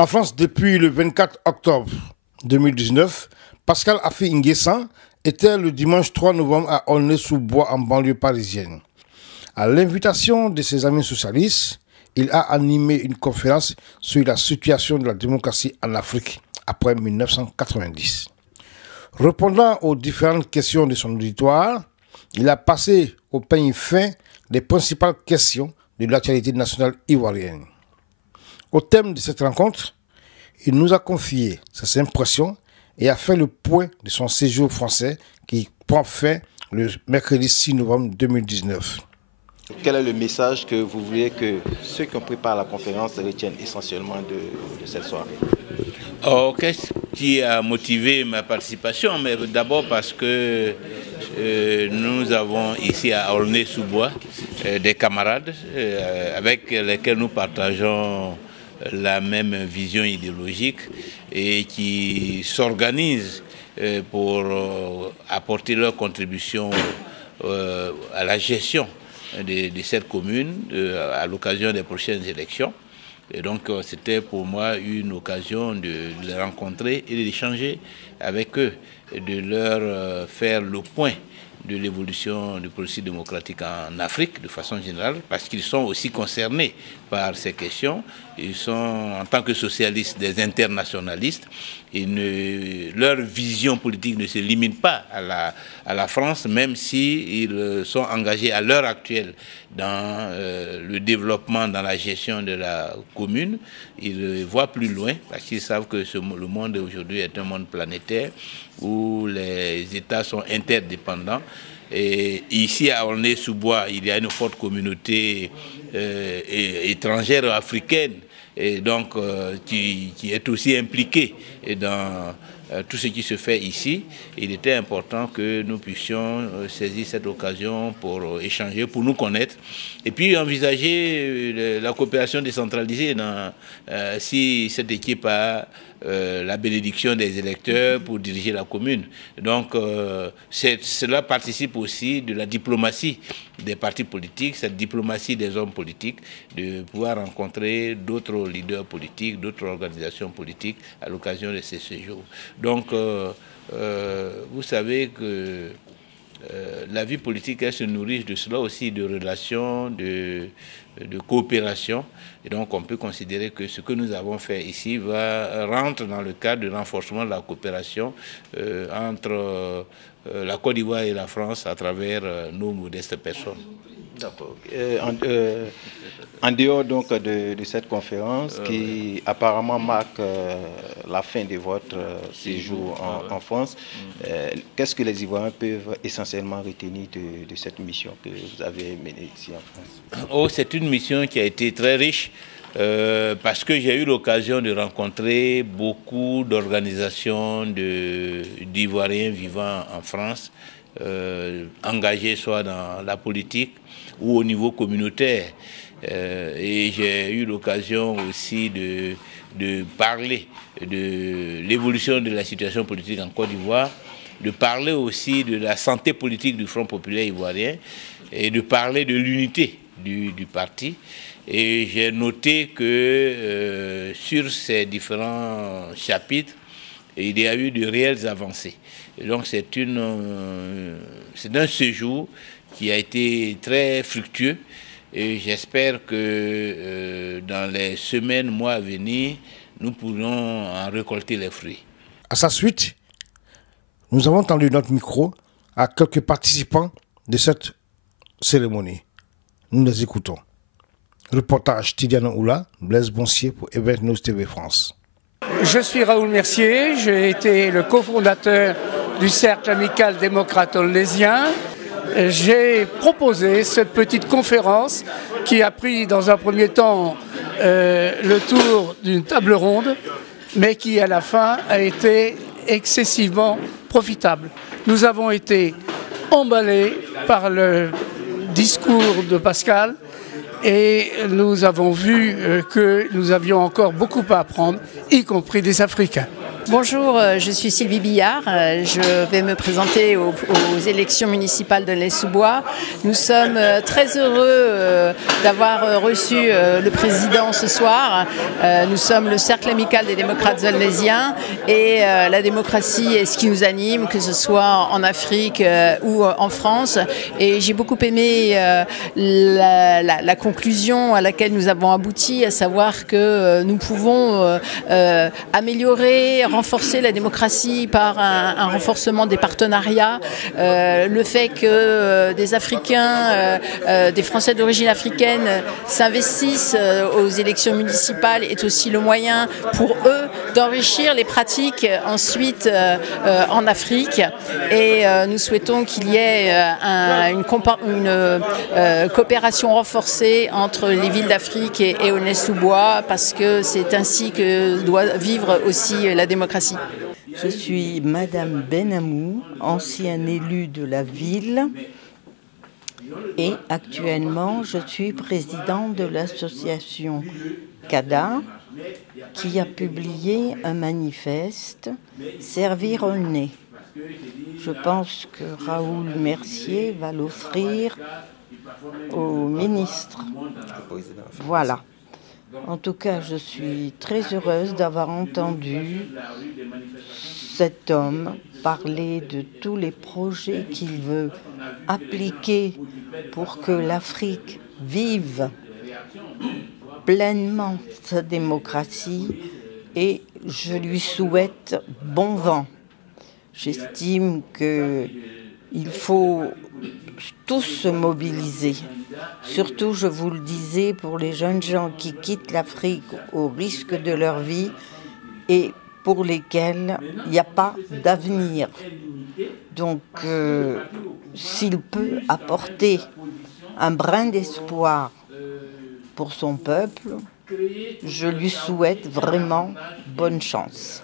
En France, depuis le 24 octobre 2019, Pascal Affi N'Guessan était le dimanche 3 novembre à Aulnay-sous-Bois en banlieue parisienne. À l'invitation de ses amis socialistes, il a animé une conférence sur la situation de la démocratie en Afrique après 1990. Répondant aux différentes questions de son auditoire, il a passé au peigne fin les principales questions de l'actualité nationale ivoirienne. Au thème de cette rencontre, il nous a confié ses impressions et a fait le point de son séjour français qui prend fin le mercredi 6 novembre 2019. Quel est le message que vous voulez que ceux qui ont préparé la conférence retiennent essentiellement de cette soirée? Qu'est-ce qui a motivé ma participation? Mais d'abord parce que nous avons ici à Aulnay-sous-Bois des camarades avec lesquels nous partageons la même vision idéologique et qui s'organisent pour apporter leur contribution à la gestion de cette commune à l'occasion des prochaines élections. Et donc c'était pour moi une occasion de les rencontrer et d'échanger avec eux, et de leur faire le point de l'évolution du processus démocratique en Afrique de façon générale, parce qu'ils sont aussi concernés par ces questions. Ils sont, en tant que socialistes, des internationalistes. Leur vision politique ne se limite pas à la France, même s'ils sont engagés à l'heure actuelle dans le développement, dans la gestion de la commune. Ils voient plus loin, parce qu'ils savent que le monde aujourd'hui est un monde planétaire, où les États sont interdépendants. Et ici à Aulnay-sous-Bois, il y a une forte communauté étrangère africaine, et donc qui est aussi impliquée dans tout ce qui se fait ici. Il était important que nous puissions saisir cette occasion pour échanger, pour nous connaître, et puis envisager la coopération décentralisée si cette équipe a la bénédiction des électeurs pour diriger la commune. Donc cela participe aussi de la diplomatie des partis politiques, cette diplomatie des hommes politiques, de pouvoir rencontrer d'autres leaders politiques, d'autres organisations politiques à l'occasion de ces séjours. Donc vous savez que la vie politique, elle se nourrit de cela aussi, de relations, de coopération. Et donc on peut considérer que ce que nous avons fait ici rentre dans le cadre du renforcement de la coopération entre la Côte d'Ivoire et la France à travers nos modestes personnes. D'accord. En dehors donc de cette conférence qui apparemment marque la fin de votre séjour en France, qu'est-ce que les Ivoiriens peuvent essentiellement retenir de cette mission que vous avez menée ici en France? C'est une mission qui a été très riche parce que j'ai eu l'occasion de rencontrer beaucoup d'organisations d'Ivoiriens vivant en France, engagés soit dans la politique ou au niveau communautaire. Et j'ai eu l'occasion aussi de parler de l'évolution de la situation politique en Côte d'Ivoire, de parler aussi de la santé politique du Front populaire ivoirien et de parler de l'unité du parti. Et j'ai noté que sur ces différents chapitres, il y a eu de réelles avancées. Et donc c'est un séjour qui a été très fructueux. Et j'espère que dans les semaines, mois à venir, nous pourrons en récolter les fruits. À sa suite, nous avons tendu notre micro à quelques participants de cette cérémonie. Nous les écoutons. Reportage Tidiane Oula, Blaise Boncier pour Event News TV France. Je suis Raoul Mercier, j'ai été le cofondateur du Cercle amical démocrate aulnaysien. J'ai proposé cette petite conférence qui a pris dans un premier temps le tour d'une table ronde, mais qui à la fin a été excessivement profitable. Nous avons été emballés par le discours de Pascal et nous avons vu que nous avions encore beaucoup à apprendre, y compris des Africains. Bonjour, je suis Sylvie Billard. Je vais me présenter aux élections municipales de l'Aulnay-sous-Bois. Nous sommes très heureux d'avoir reçu le président ce soir. Nous sommes le Cercle amical des démocrates aulnaysiens et la démocratie est ce qui nous anime, que ce soit en Afrique ou en France. Et j'ai beaucoup aimé la conclusion à laquelle nous avons abouti, à savoir que nous pouvons améliorer, renforcer la démocratie par un renforcement des partenariats, le fait que des Africains, des Français d'origine africaine s'investissent aux élections municipales est aussi le moyen pour eux d'enrichir les pratiques ensuite en Afrique. Et nous souhaitons qu'il y ait une coopération renforcée entre les villes d'Afrique et Aulnay-sous-Bois, parce que c'est ainsi que doit vivre aussi la démocratie. Je suis Madame Benamou, ancienne élue de la ville, et actuellement je suis présidente de l'association CADA, qui a publié un manifeste « Servir Aulnay ». Je pense que Raoul Mercier va l'offrir au ministre. Voilà. En tout cas, je suis très heureuse d'avoir entendu cet homme parler de tous les projets qu'il veut appliquer pour que l'Afrique vive pleinement sa démocratie, et je lui souhaite bon vent. J'estime qu'il faut tous se mobiliser. Surtout, je vous le disais, pour les jeunes gens qui quittent l'Afrique au risque de leur vie et pour lesquels il n'y a pas d'avenir. Donc, s'il peut apporter un brin d'espoir pour son peuple, je lui souhaite vraiment bonne chance.